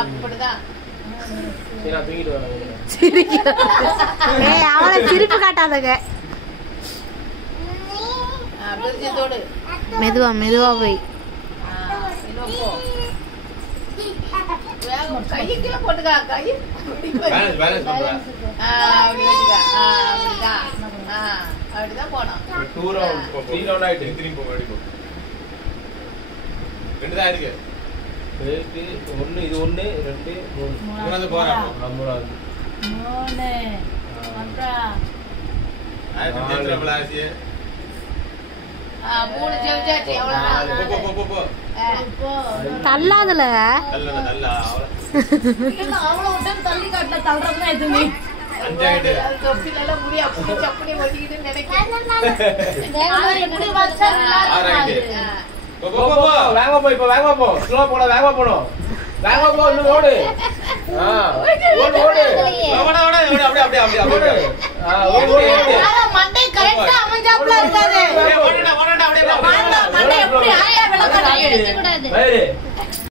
அப்படிதான். சரி நான் தூங்கிட்டு வரேன். ஏய் அவளை சிரிப்பு காட்டாதங்க. பிரிஜத்தோடு மெதுவா மெதுவா போய் இன்னும் போ. வேகம் கையை கீழே போட்டுக்கா. கை பேலன்ஸ் பண்றேன். அப்படி வச்சுக்கா. அப்படிதான். அப்படிதான் போனோம். 2 ரவுண்ட் 3 ரவுண்ட் ஆயிட்டு. திரும்பி போ ஓடி போ. ரெண்டு தான் இருக்கு. ஒன்னு இது 1 2 3 மூணாவது போறாங்க. மூணாவது 3 அப்புறம் ஆயிரத்தி பிளாஸ். 3 ஜெயிச்சாச்சு. எவ்வளவு போ போ போ. தள்ளாதல தள்ள அவ்வளவு டைம் தள்ளி காட்டல. தள்ளுறதுனா எதுவுமே அஞ்சாயிட்டு. தொப்பில எல்லாம் முடியா புடிச்சு அப்படி ஒட்டிக்கிட்டு நினைக்கிறேன். போ போ போ. வேகமா போ. இப்ப வேகமா போ. ஸ்லோ போடா. வேகமா போணும். வேகமா போ. இன்னும் ஓடு. ஓடு ஓடு. ஓட ஓட அப்படியே ஓடு. ஓடு ஓடு. மண்டை கரெக்ட்டா அமைஞ்சாப்ல இருக்காது. ஓடடா அப்படியே. மண்டை எப்படி ஆயா விளக்காத. கூடாது.